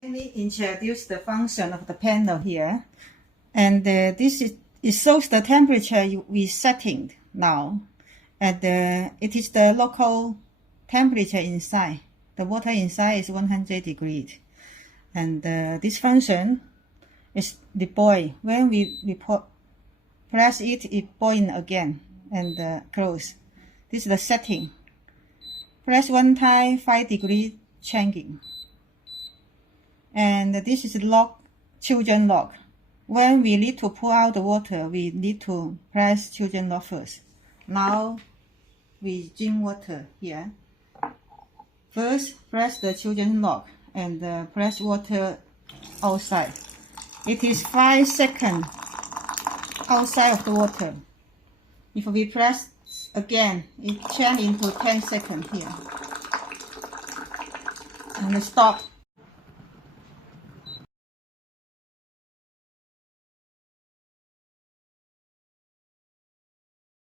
Let me introduce the function of the panel here. And this is, it shows the temperature we setting now. And it is the local temperature inside. The water inside is 100 degrees. And this function is the boil. When we press it, it boils again and close. This is the setting. Press one time, 5 degrees changing. And this is lock, children lock. When we need to pour out the water, we need to press children lock first. Now we drink water here. First, press the children lock and press water outside. It is 5 seconds outside of the water. If we press again, it changes into 10 seconds here. And stop.